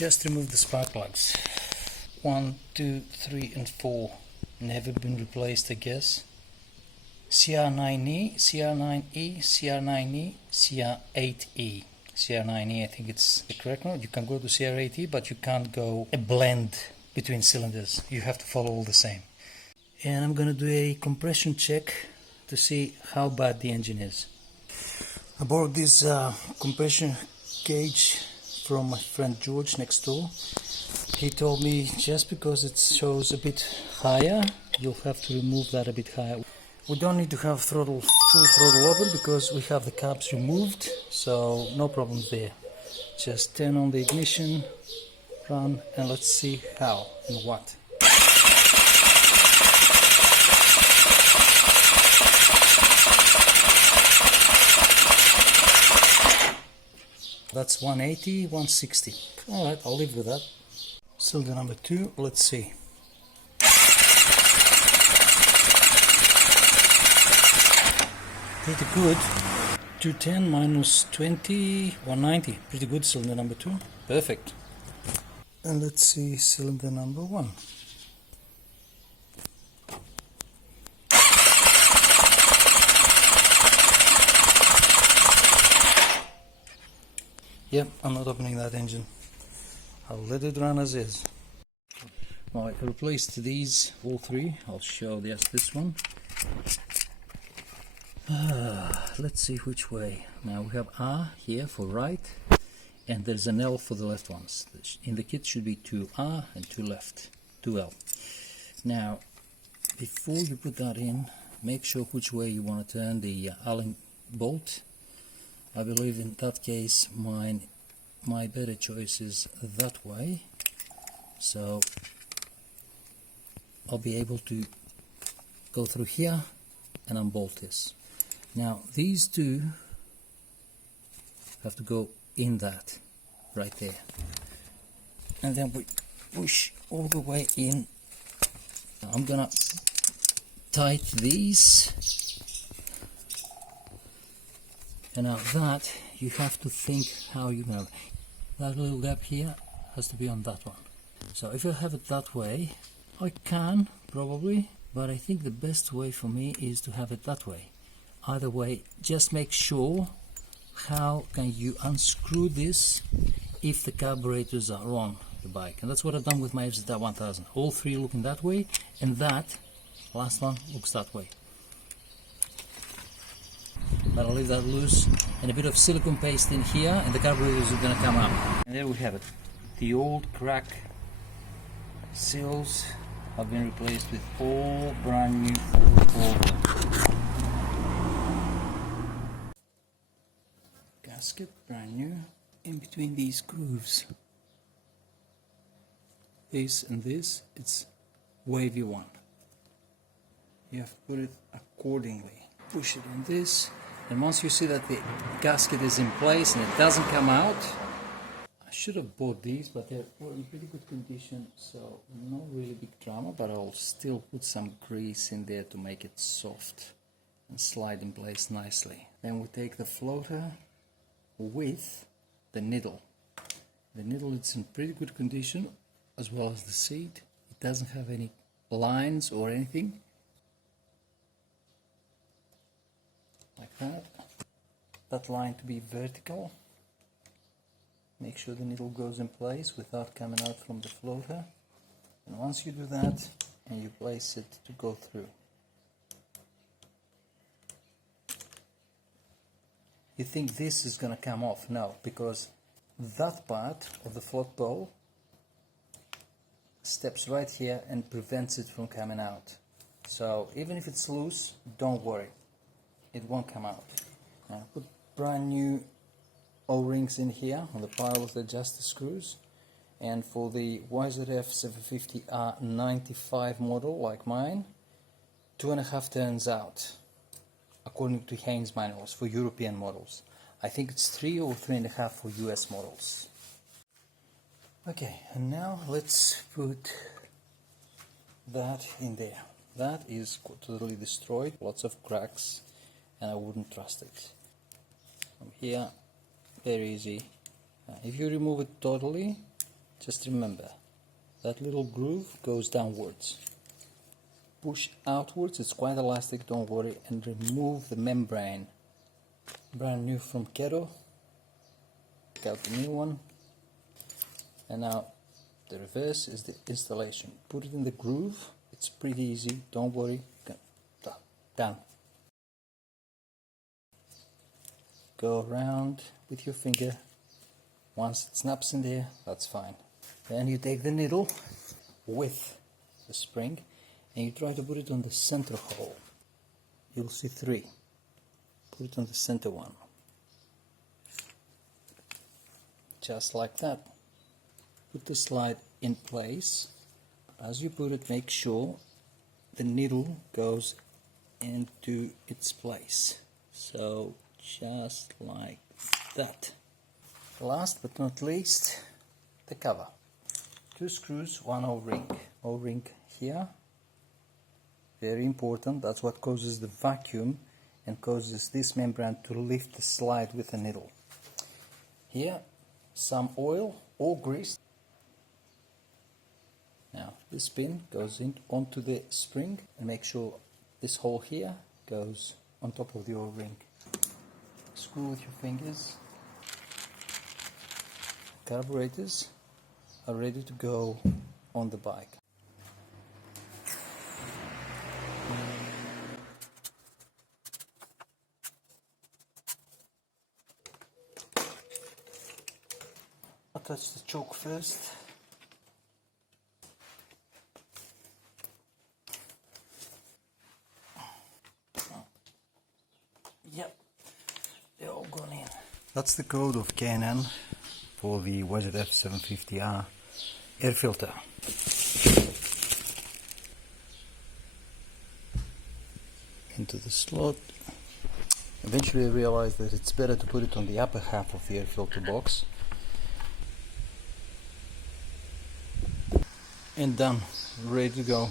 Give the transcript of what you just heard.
just removed the spark plugs. 1, 2, 3 and 4 never been replaced, I guess. CR9E, CR9E, CR9E, CR8E. CR9E, I think it's the correct one. You can go to CR8E, but you can't go a blend between cylinders. You have to follow all the same. And I'm gonna do a compression check to see how bad the engine is. I borrowed this compression gauge from my friend George next door. He told me just because it shows a bit higher, you'll have to remove that a bit higher. We don't need to have full throttle open because we have the cabs removed, so no problems there. Just turn on the ignition, run, and let's see how and what. That's 180, 160. Alright, I'll live with that. Cylinder number 2, let's see. Pretty good. 210 minus 20, 190. Pretty good, cylinder number 2. Perfect. And let's see cylinder number 1. Yep, I'm not opening that engine. I'll let it run as is. Alright, I replaced these, all three. I'll show just this one. Let's see which way. Now we have R here for right, and there's an L for the left ones. In the kit should be 2R and 2 left, 2L. Now, before you put that in, make sure which way you want to turn the Allen bolt. I believe in that case my better choice is that way, so I'll be able to go through here and unbolt this. Now these two have to go in that right there, and then we push all the way in. Now I'm gonna tighten these. And now that, you have to think how you have. That little gap here has to be on that one. So if you have it that way, I can probably, but I think the best way for me is to have it that way. Either way, just make sure how can you unscrew this if the carburetors are on the bike. And that's what I've done with my FZR1000. All three looking that way, and that last one looks that way. But I'll leave that loose, and a bit of silicone paste in here, and the carburetors are going to come out. And there we have it. The old crack seals have been replaced with all brand new full of them. Gasket brand new in between these grooves. This and this, it's wavy one. You have to put it accordingly. Push it in this. And once you see that the gasket is in place and it doesn't come out, I should have bought these, but they're in pretty good condition, so no really big drama, but I'll still put some grease in there to make it soft and slide in place nicely. Then we take the floater with the needle. The needle is in pretty good condition, as well as the seat. It doesn't have any lines or anything. Like that. That line to be vertical. Make sure the needle goes in place without coming out from the floater. And once you do that, and you place it to go through. You think this is going to come off? No, because that part of the float bowl steps right here and prevents it from coming out. So even if it's loose, don't worry. It won't come out. Now put brand new O-rings in here on the pile of the adjuster screws, and for the YZF750R 95 model like mine, 2.5 turns out according to Haynes manuals for European models. I think it's 3 or 3.5 for US models. Okay, and now let's put that in there. That is totally destroyed, lots of cracks, and I wouldn't trust it. From here, very easy. If you remove it totally, Just remember, that little groove goes downwards. Push outwards, it's quite elastic, don't worry, and remove the membrane. Brand new from Kero. Take out the new one. And now the reverse is the installation. Put it in the groove, it's pretty easy, don't worry. Down. Go around with your finger. Once it snaps in there, that's fine. Then you take the needle with the spring and you try to put it on the center hole. You'll see 3. Put it on the center one. Just like that. Put the slide in place. As you put it, make sure the needle goes into its place. So just like that. Last but not least, the cover. 2 screws, 1 O-ring. O-ring here. Very important, that's what causes the vacuum and causes this membrane to lift the slide with the needle. Here, some oil or grease. Now, this pin goes onto the spring and make sure this hole here goes on top of the O-ring. Screw with your fingers. Carburetors are ready to go on the bike. Attach the choke first. Yep, they're all gone in. That's the code of K&N for the YZF750R air filter. Into the slot. Eventually I realized that it's better to put it on the upper half of the air filter box. And done, ready to go.